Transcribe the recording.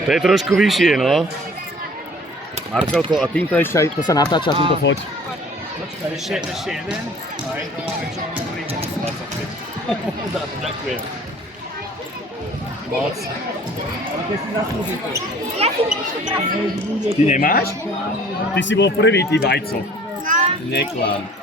To je trošku vyššie, no. Marcelko, a týmto ešte aj, to sa natáča, týmto foť. Počkaj, ešte jeden. Aj, to máme čo máme pri 25. Ďakujem. Moc. Ty nemáš? Ty si bol prvý, ty vajco. Neklám.